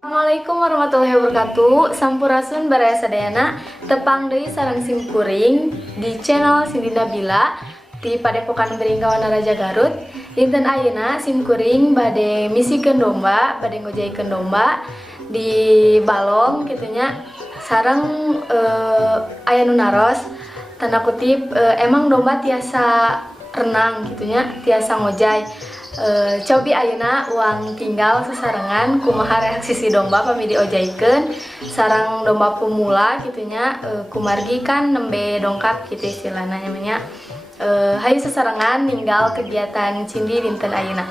Assalamualaikum warahmatullahi wabarakatuh. Sampurasun baraya sadayana tepang deui sareng simkuring di channel Cindy Nabila di Padepokan Beringkawan Raja Garut. Dinten ayeuna simkuring bade misikeun domba, bade ngojaikeun domba di balong kitunya sareng aya nu naros tanda kutip emang domba tiasa renang gitunya, tiasa ngojay. Cobi ayeuna uang tinggal sesarengan kumaha reaksi si domba pami diojaikeun sarang domba pemula gitunya, kumargi kan nembe dongkap gitu istilahna namanya. Hayu sesarengan ninggal kegiatan Cindy dinten ayeuna.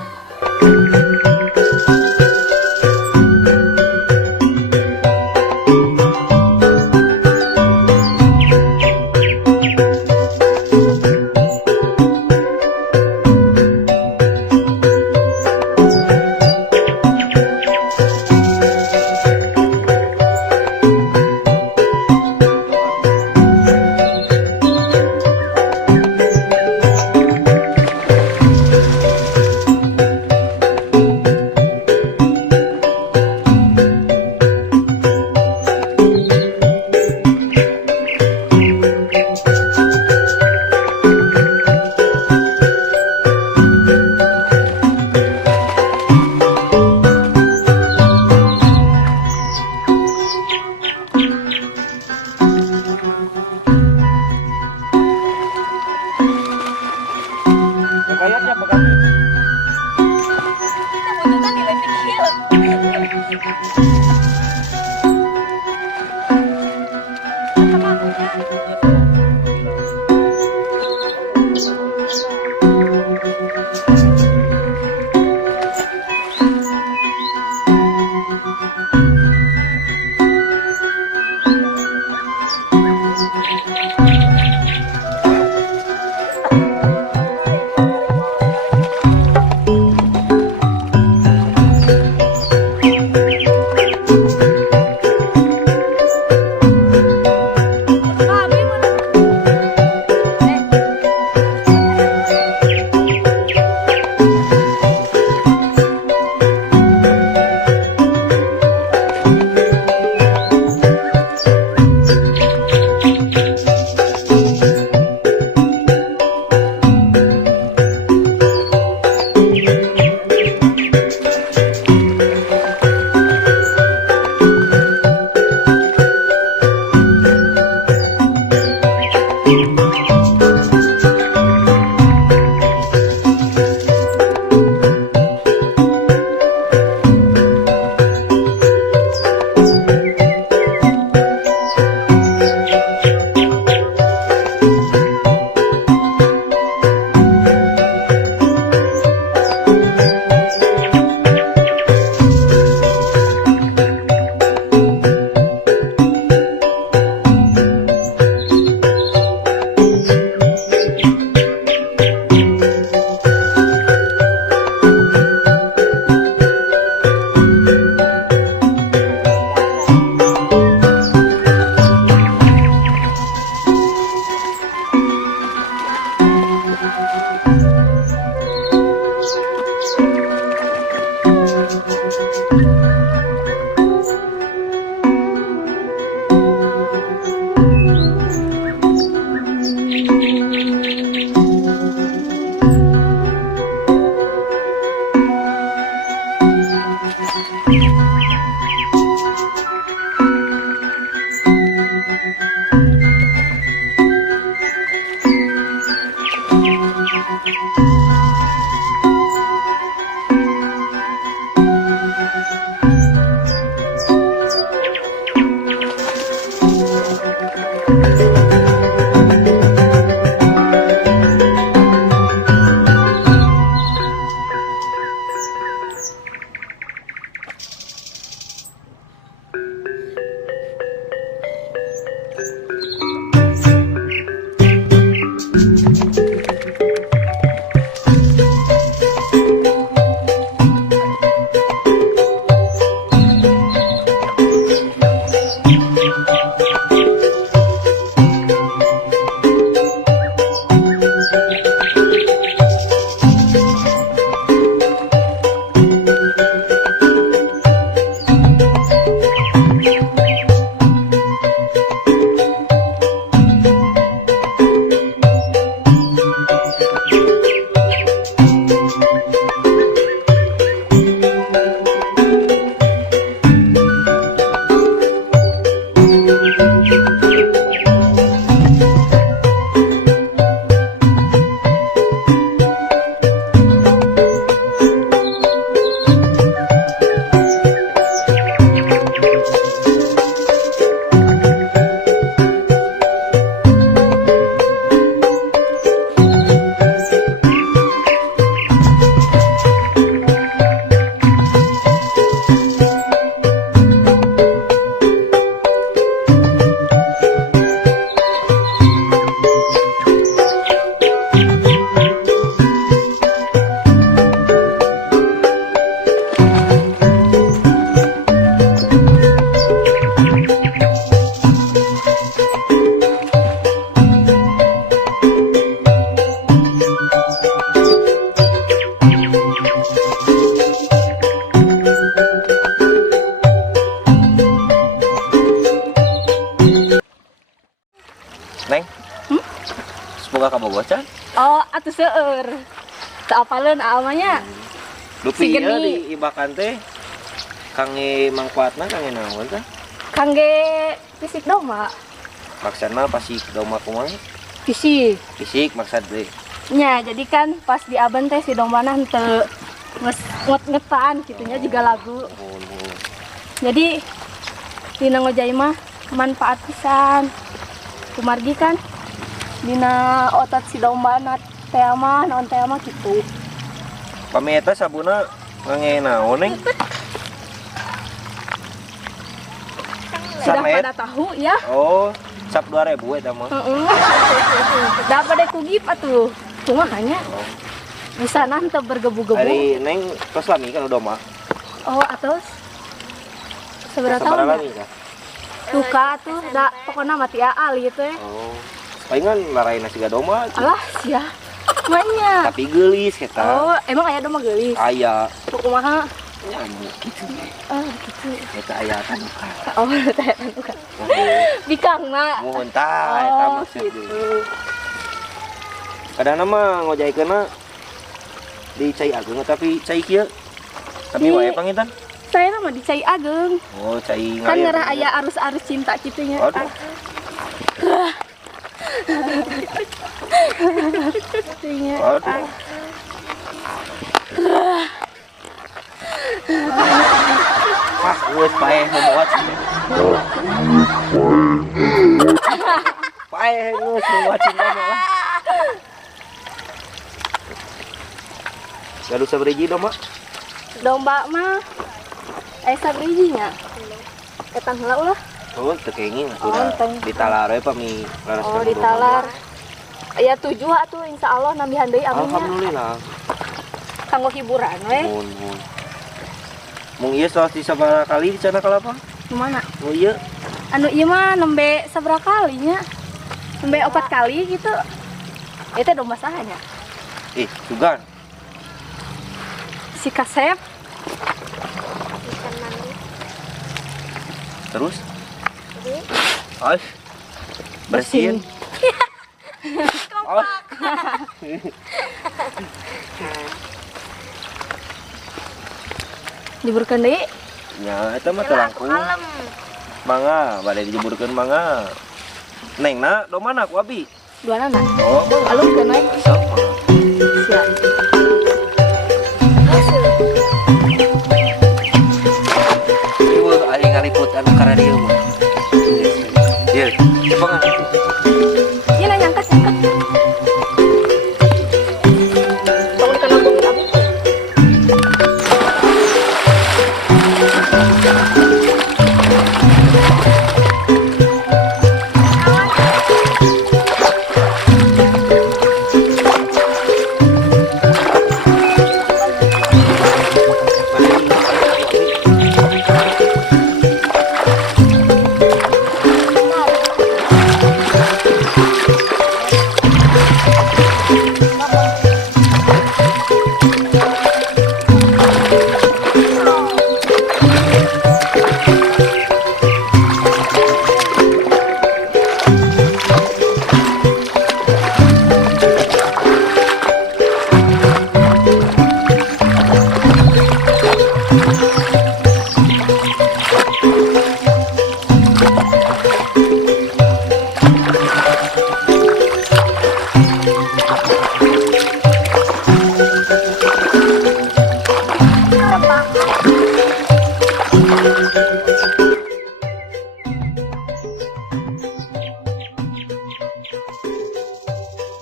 Kayaknya begitu. Kebutuhan nilai pikir. boga kabogocan. Oh, atuh seueur. Teu apaleun namanya. Dupi Si ieu geni. di ibakan teh kangge mangfaatna kangge naon teh? Kangge fisik domba. Maksudna pasti domba kumaha? Fisik. Fisik maksud deui. Nya, jadi kan pas di aben teh si dombana henteu nget-ngetan kitunya juga lagu. Nuhun. Jadi dina ngojai mah manfaat pisan. Kumargi kan dina otot si dombana teh mah naon teh mah kitu. Pami eta sabuna ngangge naon neng? Sudah Samet? pada tahu ya? Oh, sap 2000 eta mah. Heeh. Dah pada kugip atuh. Cuma hanya di sana henteu bergebu-gebu. Hari neng tos lami kan udah mah. Oh, atos. Seberapa Sabaraha tahun? lami kah? Luka tuh, da pokoknya mati aal gitu ya. Oh. Palingan larain nasi domba. Alah, sia. Banyak. Tapi geulis eta. Oh, emang aya domba geulis? Aya. Kumaha? Nyanyi gitu. Oh, gitu. Eta aya tanuka. Oh, teh bukan. Bikangna. Mohon tah eta Oh, maksud gitu. deui. Kadang mah ngojaikeunna di cai agung tapi cai kieu. Tapi Di- wae pangitan. Saya nama di Cai Ageng. Oh, cai Kan ngalir. ngerah aya arus-arus cinta kitunya. Aduh. Kitunya. Aduh. Ah, geus paeh membuat. Paeh geus membuat cinta malah. Gaduh sabriji domba. Domba mah sabrijinya. Eta heula ulah. Oh, teu kenging Oh, teng. ditalar we pami laras Oh, ka ditalar. Ya 7 atuh insyaallah nambihan deui aminnya. Alhamdulillah. Kanggo hiburan we. Mun. Mung ieu saos di sabaraha kali di Cana Kalapa? Mana? Mun ieu Anu ieu mah nembe sabaraha kalinya? Nembe 4 kali gitu. Eta domba sahanya. sugan. Si Kasep. Terus? Ay, bersihin. Oh. Diburkeun deui. Ya, eta mah teu langkung. Mangga, bade dijeburkeun mangga. Nengna domana ku abi. Duana na. Oh, Alungkeun we. sok. Siap. Ieu ari ngaliput anu ka radio mah. Ieu, cepengan. Ieu na nyangkat. Tong dikana bungit abi.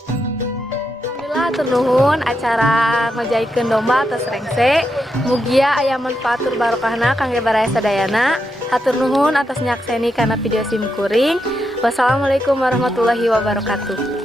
Alhamdulillah hatur nuhun acara ngojaikeun domba tos rengse. Mugia aya manfaatur barokahna kangge baraya sadayana. Hatur nuhun atas nyakseni kana video sim kuring. Wassalamualaikum warahmatullahi wabarakatuh.